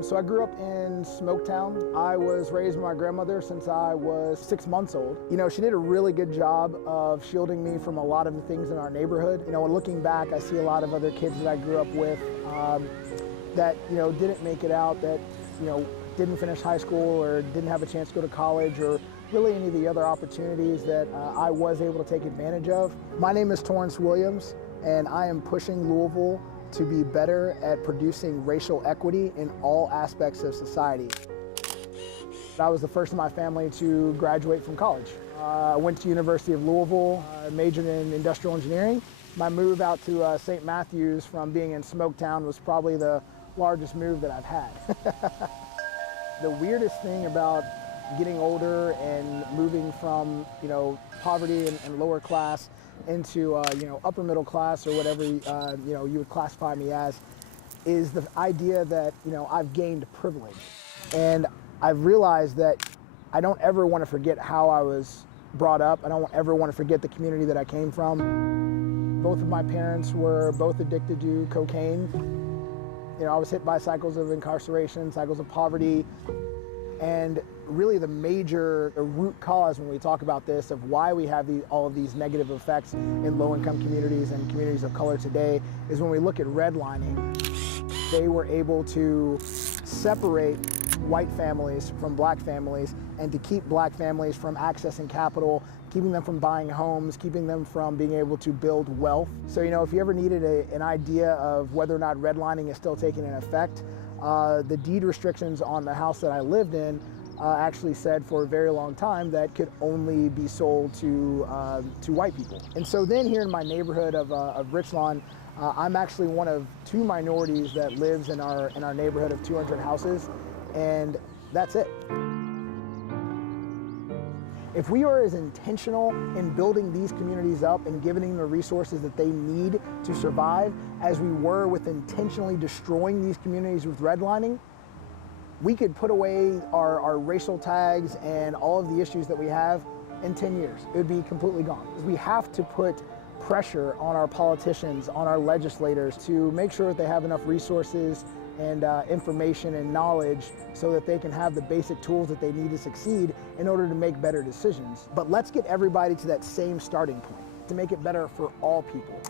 So I grew up in Smoketown. I was raised by my grandmother since I was 6 months old. You know, she did a really good job of shielding me from a lot of the things in our neighborhood. You know, when looking back, I see a lot of other kids that I grew up with that, you know, didn't make it out, that, you know, didn't finish high school or didn't have a chance to go to college or really any of the other opportunities that I was able to take advantage of. My name is Torrence Williams, and I am pushing Louisville to be better at producing racial equity in all aspects of society. I was the first in my family to graduate from college. I went to University of Louisville, majored in industrial engineering. My move out to St. Matthews from being in Smoketown was probably the largest move that I've had. The weirdest thing about getting older and moving from, you know, poverty and lower class into, you know, upper middle class or whatever, you know, you would classify me as, is the idea that, you know, I've gained privilege. And I've realized that I don't ever want to forget how I was brought up. I don't ever want to forget the community that I came from. Both of my parents were both addicted to cocaine. You know, I was hit by cycles of incarceration, cycles of poverty, and really the major root cause when we talk about this of why we have all of these negative effects in low-income communities and communities of color today is when we look at redlining. They were able to separate white families from black families and to keep black families from accessing capital, keeping them from buying homes, keeping them from being able to build wealth. So, you know, if you ever needed an idea of whether or not redlining is still taking an effect, the deed restrictions on the house that I lived in actually said for a very long time that could only be sold to white people. And so then here in my neighborhood of Richlawn, I'm actually one of 2 minorities that lives in our neighborhood of 200 houses, and that's it. If we are as intentional in building these communities up and giving them the resources that they need to survive as we were with intentionally destroying these communities with redlining, we could put away our racial tags and all of the issues that we have in 10 years. It would be completely gone. We have to put pressure on our politicians, on our legislators to make sure that they have enough resources and information and knowledge so that they can have the basic tools that they need to succeed in order to make better decisions. But let's get everybody to that same starting point to make it better for all people.